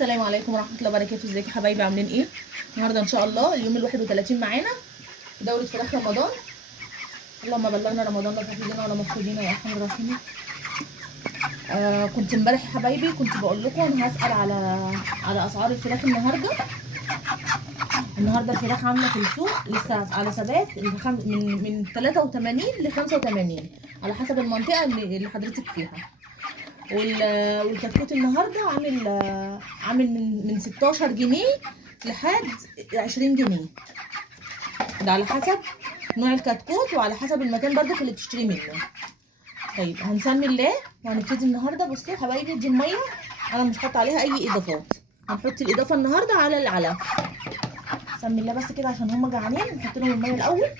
السلام عليكم ورحمه الله وبركاته. ازيكم يا حبايبي؟ عاملين ايه؟ النهارده ان شاء الله اليوم ال 31 معانا في دوره فراخ رمضان. اللهم بلغنا رمضان لا تحرجنا ولا مفقودين يا ارحم الراحمين. كنت امبارح يا حبايبي كنت بقول لكم انا هسال على اسعار الفراخ النهارده. الفراخ عامله في السوق لسه على ثبات من 83 ل 85 على حسب المنطقه اللي حضرتك فيها. والكتكوت النهارده عامل من 16 جنيه لحد 20 جنيه. ده على حسب نوع الكتكوت وعلى حسب المكان برضك اللي بتشتري منه. طيب هنسمي الله وهنبتدي النهارده. بصوا يا حبايبي، دي الميه انا مش حاطه عليها اي اضافات. هنحط الاضافه النهارده على العلف. سمي الله بس كده عشان هما جعانين. نحط لهم الميه الاول.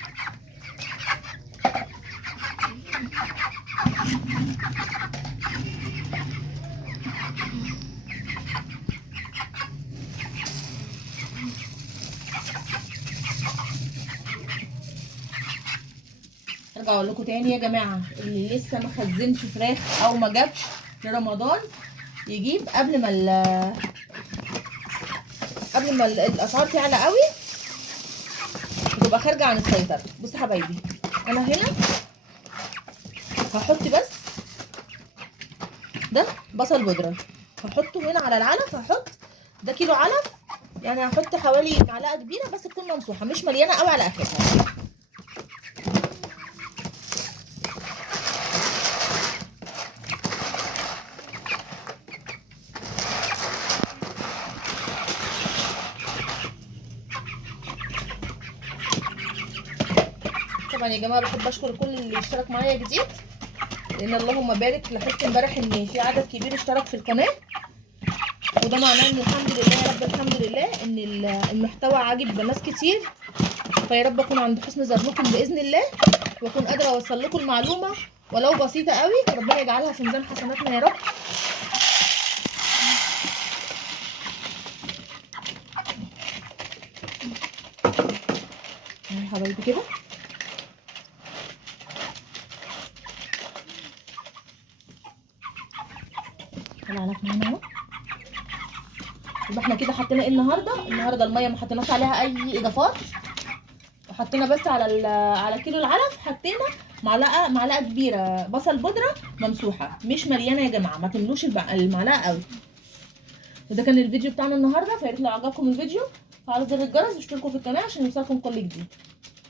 ارجع اقول لكم تاني يا جماعه، اللي لسه ما خزنش فراخ او ما جابش لرمضان يجيب قبل ما الاسعار تعلى قوي وتبقى خارجه عن السيطره. بصوا يا حبايبي، انا هنا هحط بس ده بصل بودره، هحطه هنا على العلف. ده كيلو علف، يعني هحط حوالي معلقه كبيره بس تكون ممسوحه مش مليانه قوي على اخرها. طبعا يا جماعه بحب اشكر كل اللي اشترك معايا جديد، لان اللهم بارك لاحظت امبارح ان في عدد كبير اشترك في القناه، وده معناه ان الحمد لله يا رب، الحمد لله ان المحتوى عاجب ناس كتير. فيا رب اكون عند حسن ظنكم باذن الله، واكون قادره اوصل لكم المعلومه ولو بسيطه قوي. ربنا يجعلها في ميزان حسناتنا يا رب. يا حبايبي كده العلف هنا اهو. يبقى احنا كده حطينا ايه النهارده الميه ما حطيناش عليها اي اضافات، وحطينا بس على كيلو العلف حطينا معلقه كبيره بصل بودره ممسوحه مش مليانه يا جماعه، ما تملوش المعلقه قوي. وده كان الفيديو بتاعنا النهارده. فيا ريت لو عجبكم الفيديو فعلوا زر الجرس واشتركوا في القناه عشان يوصلكم كل جديد.